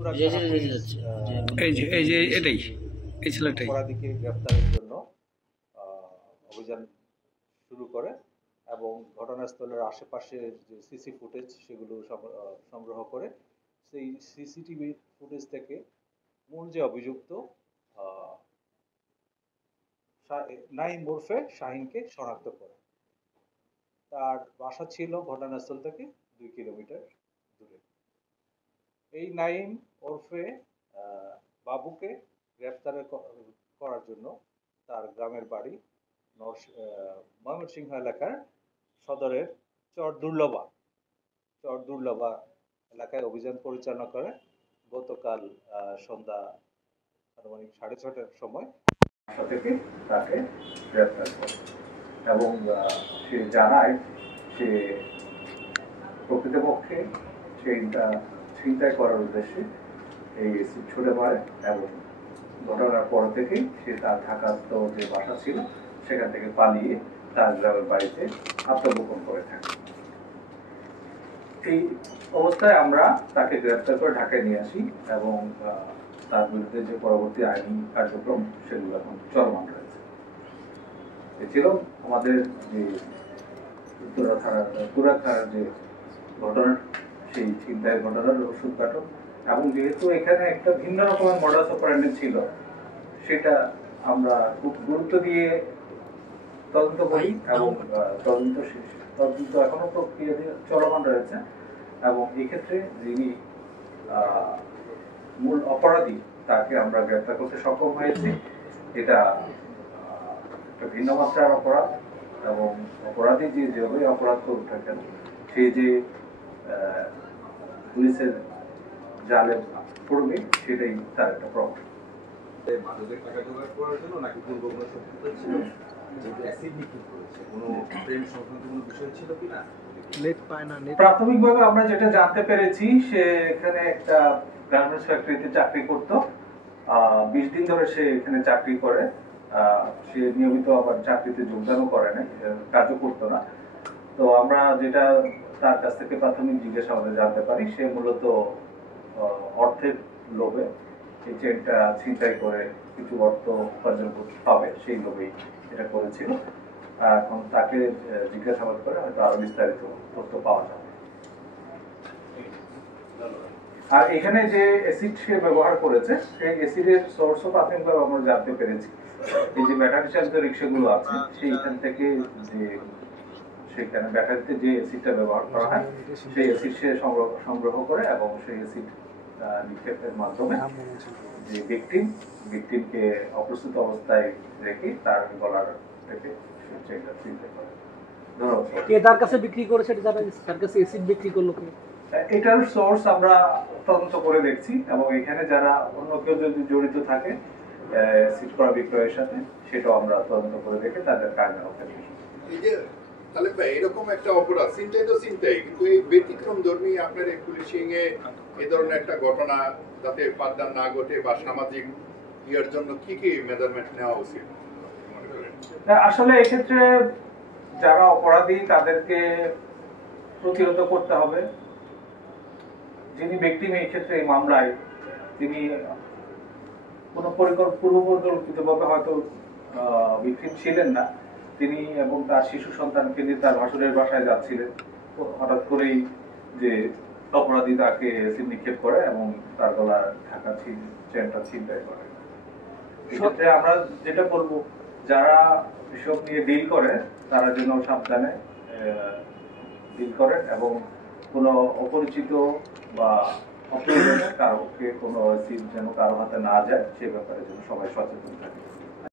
অপরাধীকে গ্রেফতারের জন্য অভিযান শুরু করে এবং ঘটনাস্থলের আশেপাশের যে সিসি ফুটেজ সেগুলো সংগ্রহ করে সেই সিসিটিভি ফুটেজ থেকে মূল যে অভিযুক্ত নাইম ওরফে শাহিনকে শনাক্ত করে। তার বাসা ছিল ঘটনাস্থল থেকে 2 কিলোমিটার দূরে। এই নাইম ওরফে বাবুকে গ্রেফতার করার জন্য তার গ্রামের বাড়ি ময়মনসিংহ এলাকার সদরের চর দুর্লভা এলাকায় অভিযান পরিচালনা করে গতকাল সন্ধ্যা আনুমানিক 6:30টার সময় বাসা থেকে তাকে গ্রেফতার করে এবং সে জানায় সে প্রকৃতপক্ষে সেইটা ছিনতাই করার উদ্দেশ্যে এই এসিড ছুড়ে মারে এবং ঘটনার পর থেকেই সে তার ঢাকাস্থ যে বাসা ছিল সেখান থেকে পালিয়ে তার গ্রামের বাড়িতে আত্মগোপন করে থাকে। এই অবস্থায় আমরা তাকে গ্রেফতার করে ঢাকায় নিয়ে আসি এবং তার বিরুদ্ধে যে পরবর্তী আইনি কার্যক্রম সেগুলো এখন চলমান রয়েছে। এ ছিল আমাদের যে উত্তরা থানার যে ঘটনা, সেই ছিনতাইয়ের ঘটনার রহস্যোদ্ঘাটন এবং যেহেতু এখানে একটা ভিন্ন রকমের মডাস অপারেন্ডি ছিল সেটা আমরা খুব গুরুত্ব দিয়ে তদন্ত করি এবং তদন্ত এখনো প্রক্রিয়া চলমান রয়েছে এবং এক্ষেত্রে যিনি মূল অপরাধী তাকে আমরা গ্রেফতার করতে সক্ষম হয়েছি। এটা একটা ভিন্ন মাত্রার অপরাধ এবং অপরাধী যেভাবে অপরাধ করুক না কেন সে যে পুলিশের জালে পড়বে সেটাই তার একটা প্রমাণ। মাদকের টাকা জোগাড় করার জন্য নাকি পূর্ব কোনো শত্রুতা ছিল, যেহেতু অ্যাসিড নিক্ষেপ করেছে, কোনো প্রেম সংক্রান্ত কোনো বিষয় ছিল কিনা? প্রাথমিকভাবে আমরা যেটা জানতে পেরেছি সে এখানে একটা গার্মেন্টস ফ্যাক্টরিতে চাকরি করতো। 20 দিন ধরে সে এখানে চাকরি করে। সে নিয়মিত আবার চাকরিতে যোগদানও করে না, কাজও করতো না। তো আমরা যেটা তার কাছ থেকে প্রাথমিক জিজ্ঞাসাবাদে জানতে পারি সে মূলত অর্থের লোভে এই চেনটা ছিনতাই করে কিছু অর্থ উপার্জন করতে পাবে সেই লোভেই এটা করেছিল। এখন তাকে জিজ্ঞাসাবাদ করে হয়তো আরো বিস্তারিত তথ্য পাওয়া যাবে। আর এখানে যে অ্যাসিড সে ব্যবহার করেছে সেই অ্যাসিডের সোর্সও প্রাথমিকভাবে আমরা জানতে পেরেছি। এই যে ব্যাটারি চালিত রিক্সাগুলো আছে সেইখান থেকে যে সেখানে ব্যাটারিতে যে অ্যাসিডটা ব্যবহার করা হয় সেই অ্যাসিড সে সংগ্রহ করে এবং সেই অ্যাসিড নিক্ষেপের মাধ্যমে যে ভিকটিমকে অপ্রস্তুত অবস্থায় রেখে তার গলার থেকে সেটা ছিনতাই করে। কে তার কাছে বিক্রি করেছে এটা জানা গেছে? তার কাছে অ্যাসিড বিক্রি করলো কে? এটার সোর্স আমরা তদন্ত করে দেখছি এবং এখানে যারা অন্য কেউ যদি জড়িত থাকে অ্যাসিড ক্রয় বিক্রয়ের সাথে সেটাও আমরা তদন্ত করে দেখে তাদের কাজ হবে। এই যে তাহলে এরকম একটা অপরাধ ছিনতাই তো ছিনতাই, কিন্তু এই ব্যতিক্রম ধর্মী আপনার এই পুলিশিং এ এই ধরনের একটা ঘটনা যাতে পাঠদান না ঘটে বা সামাজিক ইয়ার জন্য কি কি মেজারমেন্ট নেওয়া উচিত? আসলে এক্ষেত্রে যারা অপরাধী তাদেরকে প্রতিহত করতে হবে। যিনি ভিকটিম এই ক্ষেত্রে এই মামলায় তিনি কোনো পূর্বপরিকল্পিতভাবে হয়তো ভিকটিম ছিলেন না। তিনি এবং তার শিশু সন্তানকে নিয়ে তার ভাসুরের বাসায় যাচ্ছিলেন। হঠাৎ করেই যে অপরাধী তাকে অ্যাসিড নিক্ষেপ করে এবং তার গলার ঢাকা চেনটা ছিনতাই করে। এক্ষেত্রে আমরা যেটা বলবো যারা এসব নিয়ে ডিল করে তারা যেন সাবধানে ডিল করে এবং কোনো অপরিচিত বা অপ্রয়োজনীয় কারোকে কোনো অ্যাসিড যেন কারো হাতে না যায় সে ব্যাপারে যেন সবাই সচেতন থাকে।